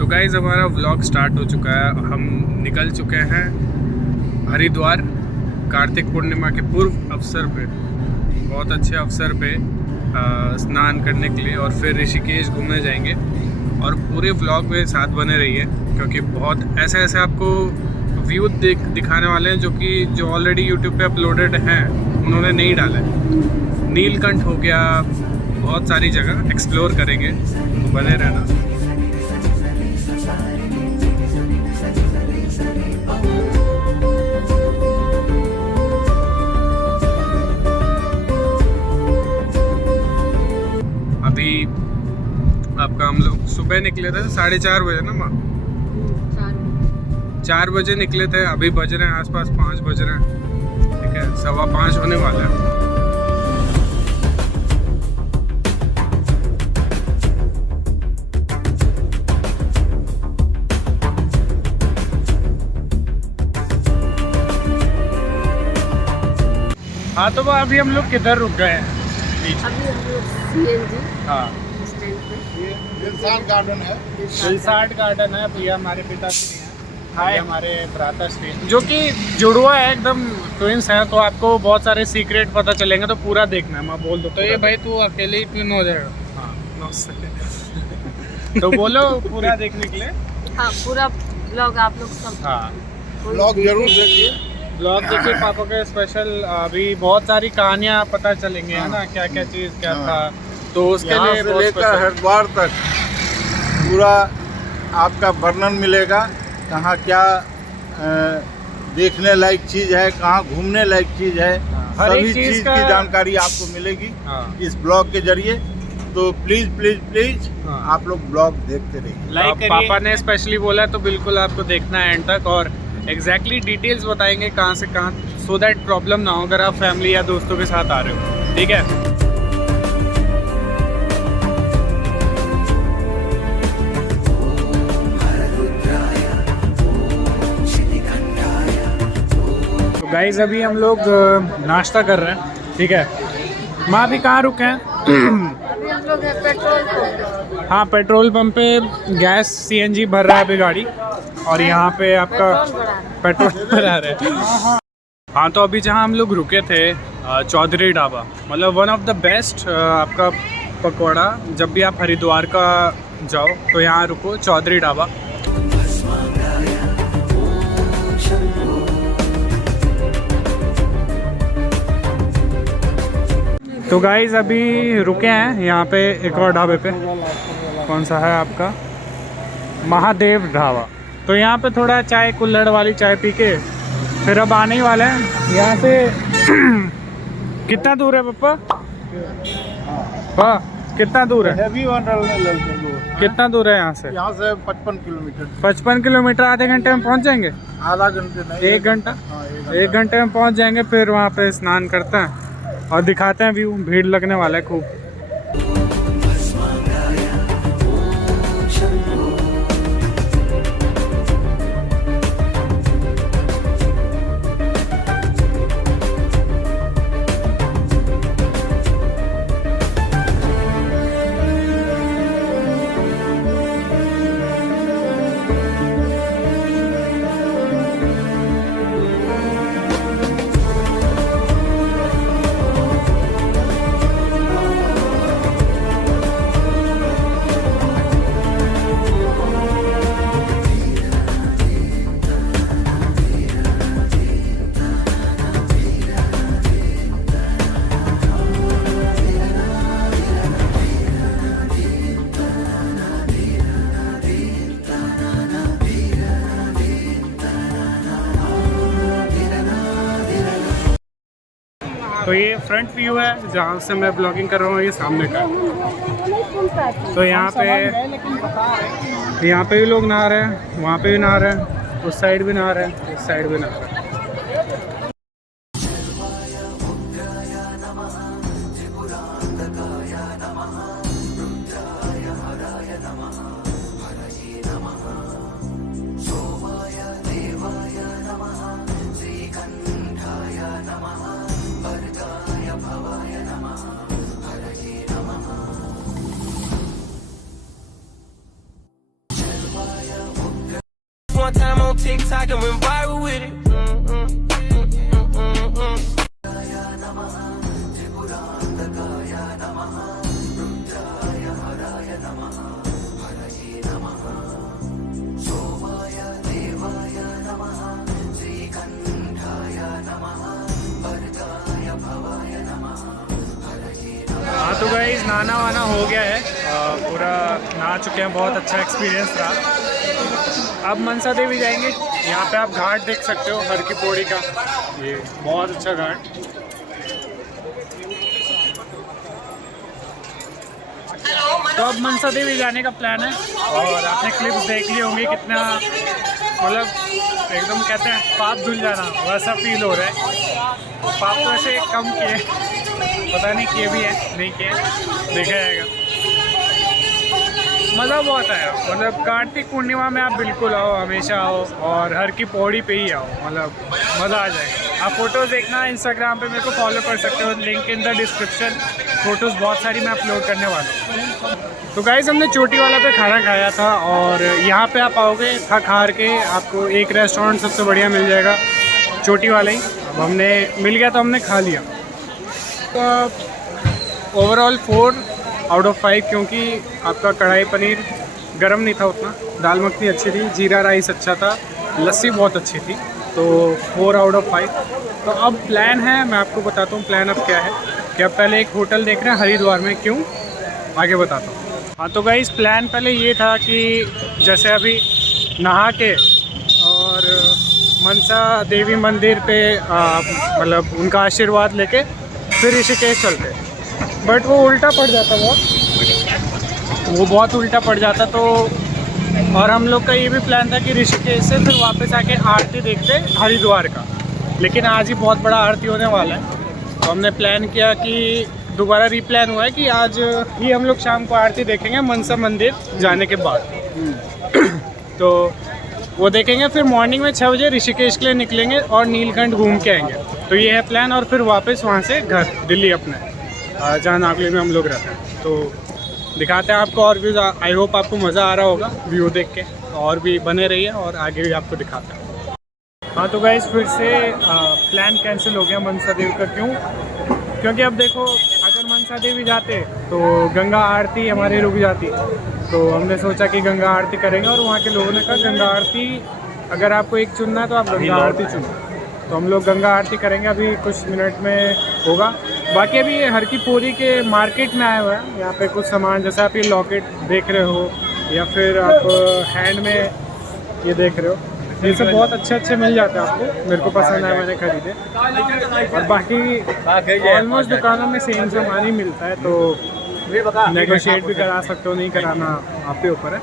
तो गाइज़ हमारा vlog start हो चुका है। हम निकल चुके हैं हरिद्वार कार्तिक पूर्णिमा के पूर्व अवसर पे, बहुत अच्छे अवसर पे स्नान करने के लिए, और फिर ऋषिकेश घूमने जाएंगे। और पूरे व्लॉग में साथ बने रहिए क्योंकि बहुत ऐसे आपको व्यू दिखाने वाले हैं जो ऑलरेडी यूट्यूब पे अपलोडेड हैं, उन्होंने नहीं डाला है। नीलकंठ हो गया, बहुत सारी जगह एक्सप्लोर करेंगे, तो बने रहना। अभी आपका हम लोग सुबह निकले थे 4:30 बजे ना माँ, 4 बजे निकले थे। अभी बज रहे हैं आसपास 5 बज रहे हैं, ठीक है, 5:15 होने वाला है। हाँ तो अभी हम लोग किधर रुक गए हैं? अभी हम लोग CNG हाँ, स्टैंड पे। ये दिलशाद गार्डन है। दिलशाद गार्डन है। भैया हमारे पिताश्री हैं, हाय हमारे भ्राताश्री, जो कि जुड़वा है, एकदम ट्विंस हैं। तो आपको बहुत सारे सीक्रेट पता चलेंगे, तो पूरा देखना है। मैं बोल दो तो ये भाई तू अकेले ही ट्विन हो जाएगा। हाँ तो बोलो पूरा देखने के लिए। हाँ, पूरा ब्लॉग आप लोग सब हाँ ब्लॉग जरूर देखिए। ब्लॉग देखिए, पापा के स्पेशल अभी बहुत सारी कहानियाँ पता चलेंगे, है ना, क्या क्या चीज़ क्या था। तो उसके यहाँ लिए से बहुत लेकर special। हरिद्वार तक पूरा आपका वर्णन मिलेगा। कहाँ क्या देखने लायक चीज़ है, कहाँ घूमने लायक चीज़ है, हर एक सभी चीज़ चीज़ का की जानकारी आपको मिलेगी हाँ। इस ब्लॉग के जरिए। तो प्लीज़ प्लीज़ प्लीज़ हाँ। आप लोग ब्लॉग देखते रहिए। लाइक पापा ने स्पेशली बोला है, तो बिल्कुल आपको देखना है एंड तक, और एग्जैक्टली डिटेल्स बताएंगे कहाँ से कहाँ, सो दैट प्रॉब्लम ना हो अगर आप फैमिली या दोस्तों के साथ आ रहे हो, ठीक है। तो गाइज अभी हम लोग नाश्ता कर रहे हैं, ठीक है। माँ भी कहाँ रुके हैं? अभी हम लोग पेट्रोल पंप। हाँ, पेट्रोल पंप पे गैस CNG भर रहा है अभी गाड़ी, और यहाँ पे आपका पेट्रोल भरा रहा है। हाँ तो अभी जहाँ हम लोग रुके थे चौधरी ढाबा, मतलब वन ऑफ द बेस्ट आपका पकौड़ा। जब भी आप हरिद्वार का जाओ तो यहाँ रुको, चौधरी ढाबा। तो गाइज अभी रुके हैं यहाँ पे एक और ढाबे पे। कौन सा है आपका? महादेव ढाबा। तो यहाँ पे थोड़ा चाय, कुल्हड़ वाली चाय पी के फिर अब आने ही वाले हैं यहाँ से। कितना दूर है पप्पा? हाँ, कितना दूर है? हैवी कितना दूर है यहाँ से? यहाँ से 55 किलोमीटर। 55 किलोमीटर। आधे घंटे में पहुँच जाएंगे? आधा घंटे नहीं, 1 घंटा। हाँ, 1 घंटे में पहुँच जाएंगे। फिर वहाँ पे स्नान करते हैं और दिखाते हैं व्यू। भीड़ लगने वाला है खूब। तो ये फ्रंट व्यू है जहाँ से मैं ब्लॉगिंग कर रहा हूँ, ये सामने का। तो यहाँ पे भी लोग नहा रहे हैं, वहाँ पे भी नहा रहे हैं, उस साइड भी नहा रहे हैं, इस साइड भी नहा रहे हैं। my time on TikTok and went viral with it. हाँ तो गाइस नहाना वाना हो गया है, पूरा नहा चुके हैं, बहुत अच्छा एक्सपीरियंस रहा। अब मनसा देवी जाएंगे। यहाँ पे आप घाट देख सकते हो हर की पौड़ी का, ये बहुत अच्छा घाट। तो अब मनसा देवी जाने का प्लान है और आपने क्लिप्स देख ली होंगी, कितना मतलब एकदम कहते हैं पाप धुल जाना, वैसा फील हो रहा है। पाप तो ऐसे कम किए, पता नहीं किए भी है नहीं किए, देखा जाएगा। मज़ा बहुत आया, मतलब कार्तिक पूर्णिमा में आप बिल्कुल आओ, हमेशा आओ और हर की पौड़ी पे ही आओ, मतलब मज़ा आ जाएगा। आप फ़ोटोज़ देखना, इंस्टाग्राम पे मेरे को फॉलो कर सकते हो, link in the description. Photos बहुत सारी मैं अपलोड करने वाला हूँ। तो गाइस हमने चोटी वाला पे खाना खाया था और यहाँ पे आप आओगे थक हार के, आपको एक रेस्टोरेंट सबसे बढ़िया मिल जाएगा चोटी वाला ही। अब हमने मिल गया तो हमने खा लिया। तो ओवरऑल 4 आउट ऑफ 5, क्योंकि आपका कढ़ाई पनीर गरम नहीं था उतना, दाल मखनी अच्छी थी, जीरा राइस अच्छा था, लस्सी बहुत अच्छी थी, तो 4 आउट ऑफ 5। तो अब प्लान है, मैं आपको बताता हूँ प्लान अब क्या है, कि अब पहले एक होटल देख रहे हैं हरिद्वार में, क्यों आगे बताता हूँ। हाँ तो गाइस प्लान पहले ये था कि जैसे अभी नहा के और मनसा देवी मंदिर पे मतलब उनका आशीर्वाद लेके फिर ऋषिकेश चलते, बट वो उल्टा पड़ जाता, वो बहुत उल्टा पड़ जाता। तो और हम लोग का ये भी प्लान था कि ऋषिकेश से फिर वापस आके आरती देखते हरिद्वार का, लेकिन आज ही बहुत बड़ा आरती होने वाला है, तो हमने प्लान किया कि दोबारा रीप्लान हुआ है कि आज ही हम लोग शाम को आरती देखेंगे मनसा मंदिर जाने के बाद। तो वो देखेंगे, फिर मॉर्निंग में 6 बजे ऋषिकेश के लिए निकलेंगे और नीलकंठ घूम के आएंगे। तो ये है प्लान, और फिर वापस वहाँ से घर दिल्ली अपने जहाँ नागली में हम लोग रहते हैं। तो दिखाते हैं आपको और व्यूज़। आई होप आपको मज़ा आ रहा होगा व्यू देख के, और भी बने रहिए और आगे भी आपको दिखाते हैं। हाँ तो गाइस फिर से प्लान कैंसिल हो गया मनसा देवी का। क्यों? क्योंकि अब देखो, अगर मनसा देवी जाते तो गंगा आरती हमारी रुक जाती, तो हमने सोचा कि गंगा आरती करेंगे, और वहाँ के लोगों ने कहा गंगा आरती अगर आपको एक चुनना है तो आप गंगा आरती चुनो। तो हम लोग गंगा आरती करेंगे, अभी कुछ मिनट में होगा। बाकी अभी ये हर की पौड़ी के मार्केट में आए हुए हैं, यहाँ पे कुछ सामान जैसे आप ये लॉकेट देख रहे हो, या फिर आप हैंड में ये देख रहे हो, ये सब बहुत अच्छे मिल जाते हैं आपको। मेरे को पसंद आया, मैंने खरीदे। और बाकी ऑलमोस्ट दुकानों में सेम सामान ही मिलता है, तो नेगोशिएट भी करा सकते हो, नहीं कराना आपके ऊपर है।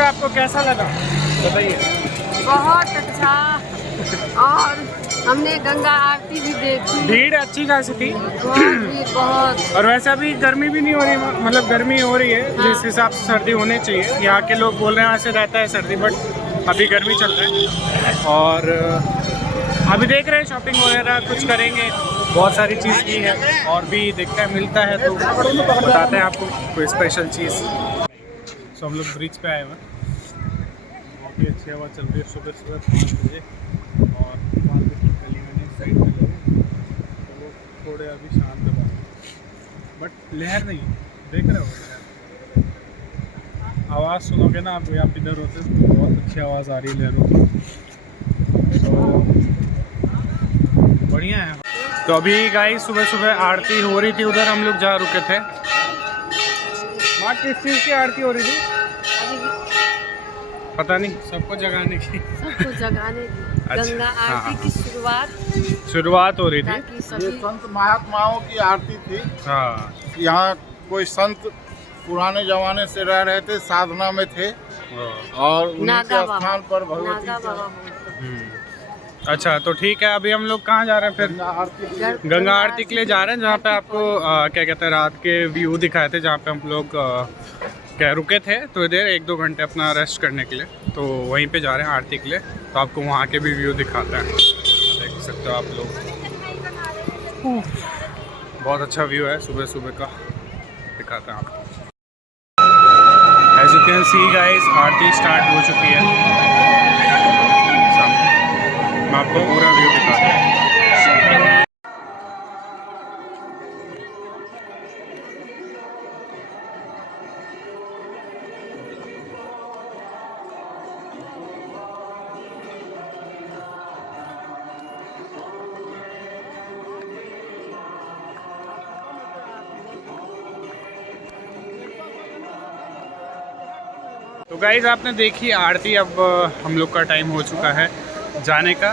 आपको कैसा लगा बताइए? बहुत अच्छा, और हमने गंगा आरती भी देखी। भीड़ अच्छी खासी थी, बहुत। और वैसे अभी गर्मी भी नहीं हो रही, मतलब गर्मी हो रही है जिस हिसाब से सर्दी होनी चाहिए। यहाँ के लोग बोल रहे हैं वैसे रहता है सर्दी, बट अभी गर्मी चल रहा है। और अभी देख रहे हैं शॉपिंग वगैरह कुछ करेंगे, बहुत सारी चीज़ की है, और भी देखते हैं मिलता है तो बताते हैं आपको कोई स्पेशल चीज़। तो हम लोग ब्रिज पे आए हुए हैं, बहुत ही अच्छी हवा चल रही है सुबह 5 बजे, और गली में साइड में लगे तो वो थोड़े अभी शांत हो, बट लहर नहीं है, देख रहे हो लहर, आवाज़ सुनोगे ना आप, आप इधर होते तो बहुत अच्छी आवाज़ आ रही है लहरों की, तो बढ़िया है। तो अभी गाइस सुबह आरती हो रही थी, उधर हम लोग जहाँ रुके थे। माँ किस चीज़ की आरती हो रही थी पता नहीं, सबको जगाने की, सबको जगाने की। अच्छा, गंगा आरती की शुरुआत हो रही थी। ये संत महात्माओं की आरती थी। हाँ, यहाँ कोई संत पुराने जमाने से रह रहे थे, साधना में थे, और उन्हीं के स्थान पर भगवती अच्छा तो ठीक है, अभी हम लोग कहाँ जा रहे हैं फिर? गंगा आरती के लिए जा रहे हैं, जहाँ पे आपको क्या कहते हैं रात के व्यू दिखाए थे, जहाँ पे हम लोग क्या रुके थे तो इधर 1-2 घंटे अपना रेस्ट करने के लिए, तो वहीं पे जा रहे हैं आरती के लिए। तो आपको वहाँ के भी व्यू दिखाते हैं, देख सकते हो आप लोग। बहुत अच्छा व्यू है सुबह सुबह का, दिखाते हैं आपको। As you can see guys, aarti start हो चुकी है। मैं आपको पूरा व्यू दिखाता हूँ। तो गाइज आपने देखी आरती, अब हम लोग का टाइम हो चुका है जाने का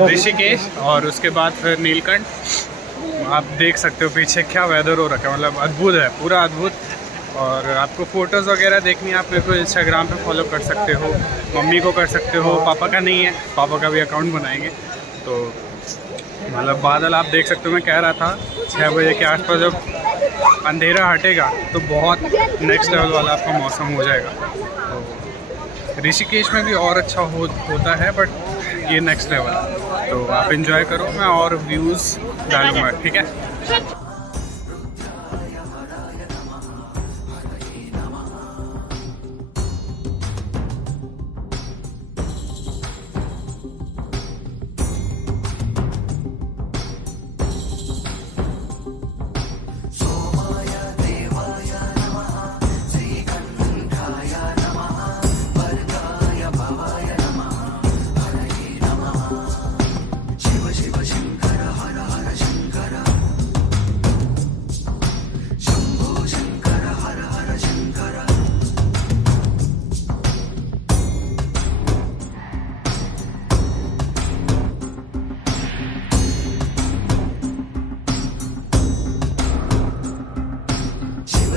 ऋषिकेश, और उसके बाद फिर नीलकंठ। आप देख सकते हो पीछे क्या वेदर हो रखा है, मतलब अद्भुत है, पूरा अद्भुत। और आपको फ़ोटोज़ वगैरह देखनी है, आप मेरे को इंस्टाग्राम पे फॉलो कर सकते हो, मम्मी को कर सकते हो, पापा का नहीं है, पापा का भी अकाउंट बनाएंगे। तो मतलब बादल आप देख सकते हो, मैं कह रहा था 6 बजे के आसपास जब अंधेरा हटेगा तो बहुत नेक्स्ट लेवल वाला आपका मौसम हो जाएगा। तो ऋषिकेश में भी और अच्छा होता है, बट ये नेक्स्ट लेवल है। तो आप एंजॉय करो, मैं और व्यूज़ डालूँगा, ठीक है।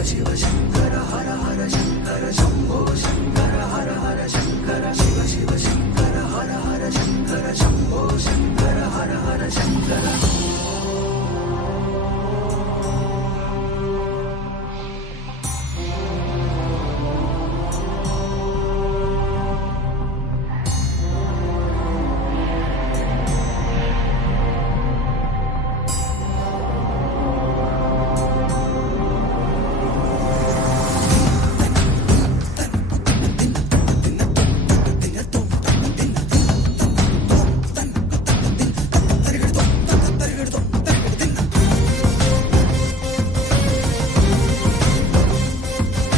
शिव शंकर हर हर शंकर शंभो शंकर हर हर शंकर शिव शिव शंकर हर हर शंकर शंभो शंकर हर हर शंकर